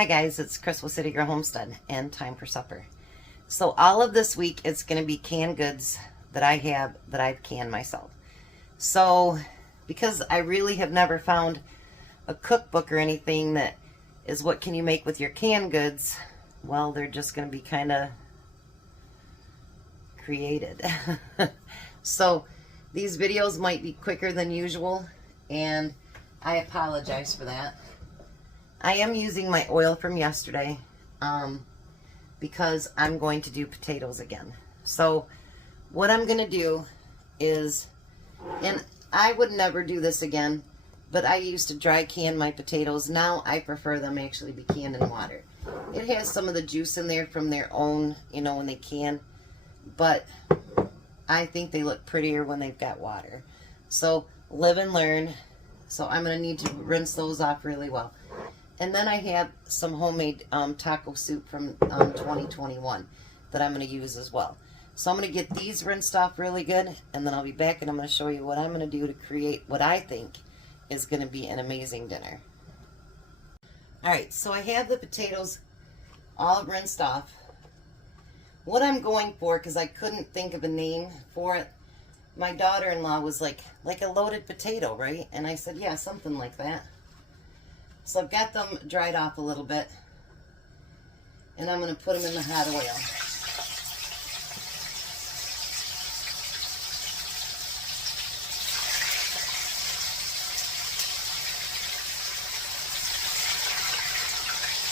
Hi guys, it's Chris with City Girl Homestead and time for supper. So all of this week it's going to be canned goods that I have that I've canned myself. So because I really have never found a cookbook or anything that is what can you make with your canned goods, well, they're just going to be kind of created. So these videos might be quicker than usual and I apologize for that. I am using my oil from yesterday because I'm going to do potatoes again. So what I'm going to do is, and I would never do this again, but I used to dry can my potatoes. Now I prefer them actually be canned in water. It has some of the juice in there from their own, you know, when they can, but I think they look prettier when they've got water. So live and learn. So I'm going to need to rinse those off really well. And then I have some homemade taco soup from 2021 that I'm going to use as well. So I'm going to get these rinsed off really good, and then I'll be back and I'm going to show you what I'm going to do to create what I think is going to be an amazing dinner. Alright, so I have the potatoes all rinsed off. What I'm going for, because I couldn't think of a name for it, my daughter-in-law was like a loaded potato, right? And I said, yeah, something like that. So I've got them dried off a little bit, and I'm going to put them in the hot oil.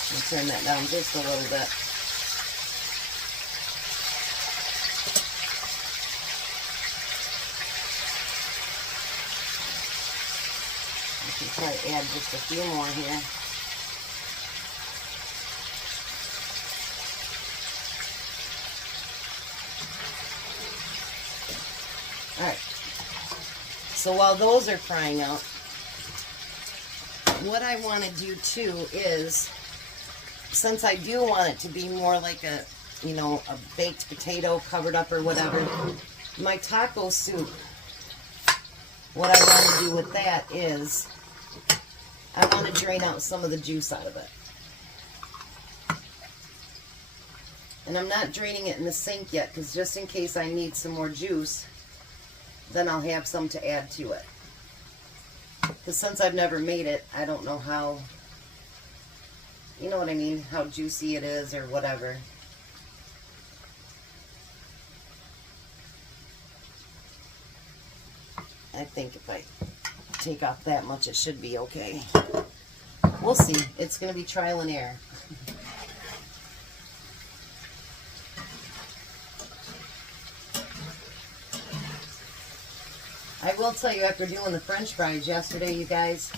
Let me turn that down just a little bit. I can probably add just a few more here. Alright, so while those are frying out, what I want to do too is, since I do want it to be more like a, you know, a baked potato covered up or whatever, my taco soup, what I want to do with that is, I want to drain out some of the juice out of it. And I'm not draining it in the sink yet, because just in case I need some more juice, then I'll have some to add to it. Because since I've never made it, I don't know how, you know what I mean, how juicy it is or whatever. I think if I take off that much, it should be okay. We'll see. It's going to be trial and error. I will tell you, after doing the French fries yesterday, you guys,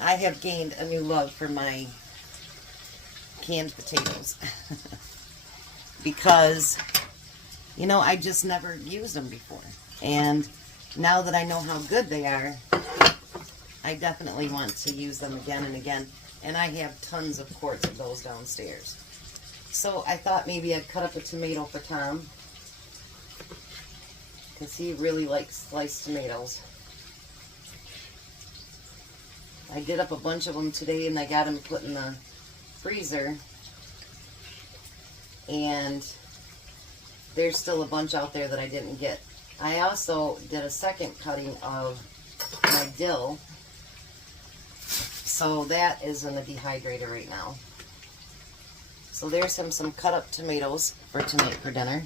I have gained a new love for my canned potatoes. Because, you know, I just never used them before. And now that I know how good they are, I definitely want to use them again and again. And I have tons of quarts of those downstairs. So I thought maybe I'd cut up a tomato for Tom, because he really likes sliced tomatoes. I did up a bunch of them today and I got them put in the freezer. And there's still a bunch out there that I didn't get. I also did a second cutting of my dill. So that is in the dehydrator right now. So there's some cut up tomatoes for tonight for dinner.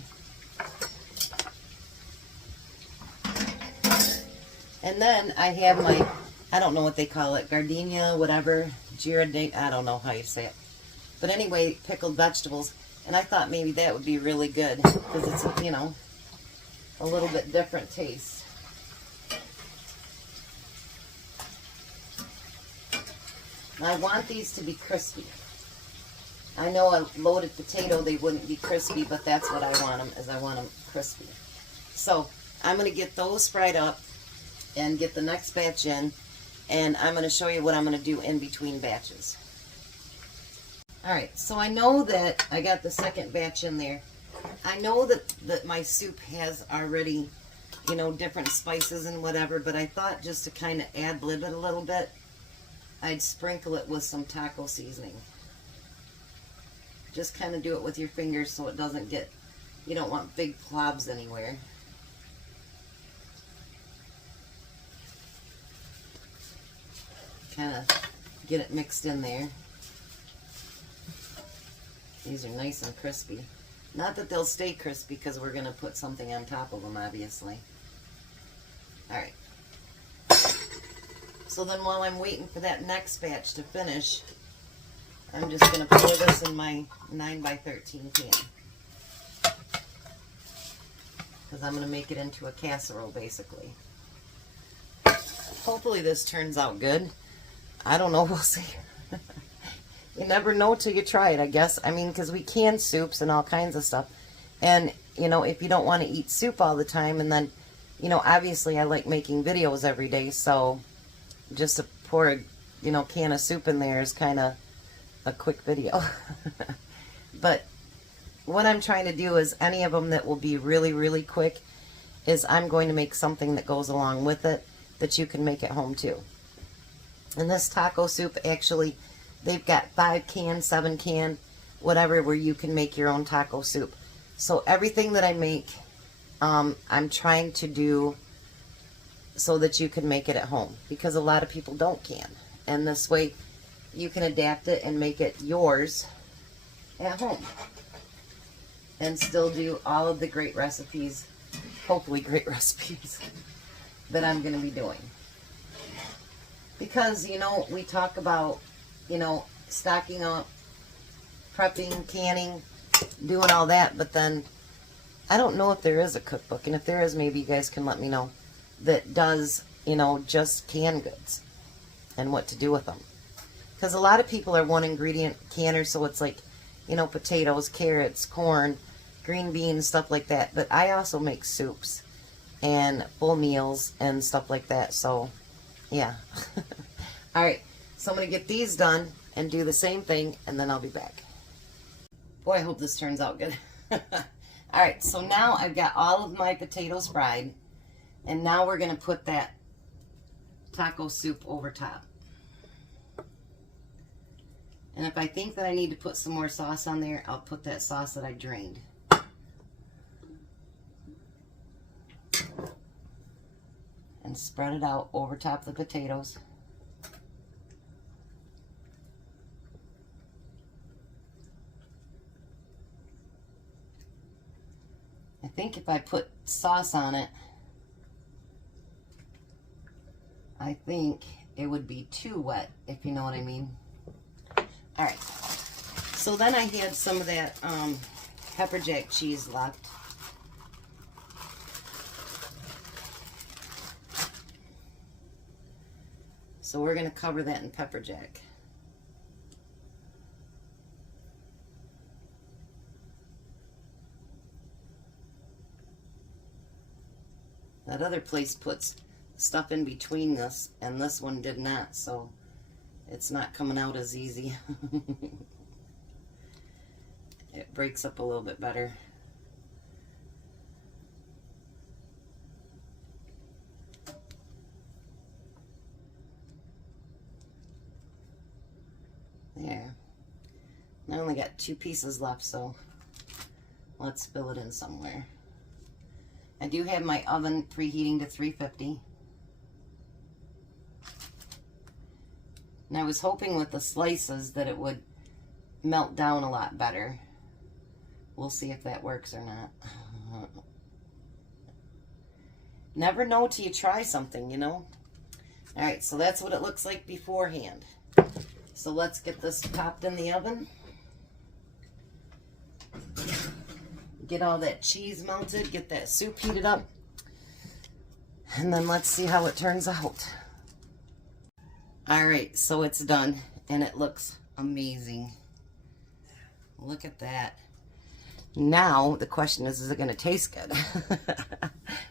And then I have my, I don't know what they call it, gardenia, whatever, girardin, I don't know how you say it. But anyway, pickled vegetables. And I thought maybe that would be really good because it's, you know, a little bit different taste. Now I want these to be crispy. I know a loaded potato, they wouldn't be crispy, but that's what I want them, is I want them crispy. So I'm going to get those fried up and get the next batch in, and I'm going to show you what I'm going to do in between batches. Alright, so I know that I got the second batch in there. I know that my soup has already, you know, different spices and whatever, but I thought just to kind of ad-lib it a little bit, I'd sprinkle it with some taco seasoning. Just kind of do it with your fingers so it doesn't get, you don't want big globs anywhere. Kind of get it mixed in there. These are nice and crispy. Not that they'll stay crispy because we're going to put something on top of them, obviously. Alright. So then while I'm waiting for that next batch to finish, I'm just going to pour this in my 9x13 can. Because I'm going to make it into a casserole, basically. Hopefully this turns out good. I don't know, we'll see. You never know till you try it, I guess. I mean, because we can soups and all kinds of stuff. And, you know, if you don't want to eat soup all the time, and then, you know, obviously I like making videos every day, so just to pour a, you know, can of soup in there is kind of a quick video. But what I'm trying to do is any of them that will be really, really quick is I'm going to make something that goes along with it that you can make at home too. And this taco soup, actually, they've got 5 can, 7 can, whatever, where you can make your own taco soup. So everything that I make, I'm trying to do so that you can make it at home, because a lot of people don't can. And this way you can adapt it and make it yours at home and still do all of the great recipes, hopefully great recipes, that I'm going to be doing. Because, you know, we talk about, you know, stocking up, prepping, canning, doing all that, but then I don't know if there is a cookbook, and if there is, maybe you guys can let me know, that does, you know, just canned goods and what to do with them. Because a lot of people are one ingredient canners, so it's like, you know, potatoes, carrots, corn, green beans, stuff like that. But I also make soups and full meals and stuff like that, so yeah. Alright, so I'm going to get these done and do the same thing, and then I'll be back. Boy, I hope this turns out good. Alright, so now I've got all of my potatoes fried, and now we're going to put that taco soup over top. And if I think that I need to put some more sauce on there, I'll put that sauce that I drained. And spread it out over top of the potatoes. I think if I put sauce on it, I think it would be too wet, if you know what I mean. Alright, so then I had some of that pepper jack cheese left. So we're going to cover that in pepper jack. That other place puts stuff in between this, and this one did not, so it's not coming out as easy. It breaks up a little bit better. There. I only got 2 pieces left, so let's fill it in somewhere. I do have my oven preheating to 350. And I was hoping with the slices that it would melt down a lot better. We'll see if that works or not. Never know till you try something, you know? Alright, so that's what it looks like beforehand. So let's get this popped in the oven. Get all that cheese melted, get that soup heated up, and then let's see how it turns out. Alright, so it's done, and it looks amazing. Look at that. Now, the question is it going to taste good?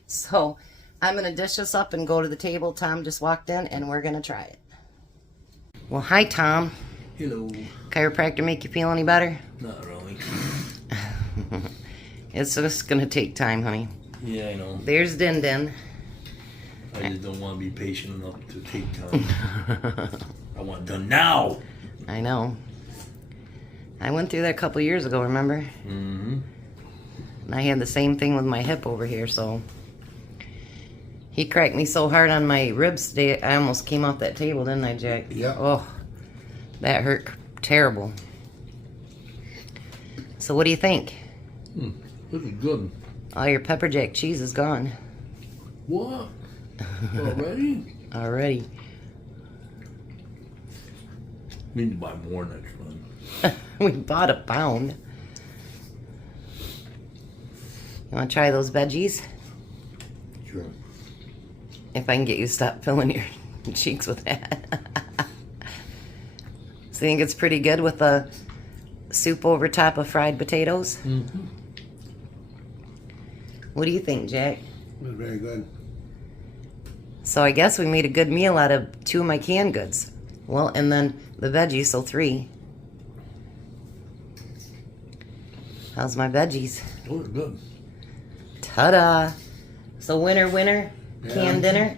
So, I'm going to dish this up and go to the table. Tom just walked in, and we're going to try it. Well, hi, Tom. Hello. Chiropractor make you feel any better? Not really. It's just going to take time, honey. Yeah, I know. There's Din Din. I just don't want to be patient enough to take time. I want it done now. I know. I went through that a couple years ago, remember? Mm-hmm. And I had the same thing with my hip over here, so. He cracked me so hard on my ribs today, I almost came off that table, didn't I, Jack? Yeah. Oh, that hurt terrible. So what do you think? This is good. All your pepper jack cheese is gone. What? Already? Already. Need to buy more next time. We bought a pound. You want to try those veggies? Sure. If I can get you to stop filling your cheeks with that. So you think it's pretty good with the soup over top of fried potatoes? Mm-hmm. What do you think, Jack? It was very good. So I guess we made a good meal out of 2 of my canned goods. Well, and then the veggies, so 3. How's my veggies? Those are good. Ta-da! So winner, winner, canned dinner.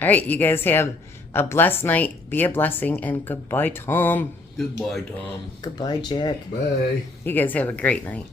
All right, you guys have a blessed night. Be a blessing, and goodbye, Tom. Goodbye, Tom. Goodbye, Jack. Bye. You guys have a great night.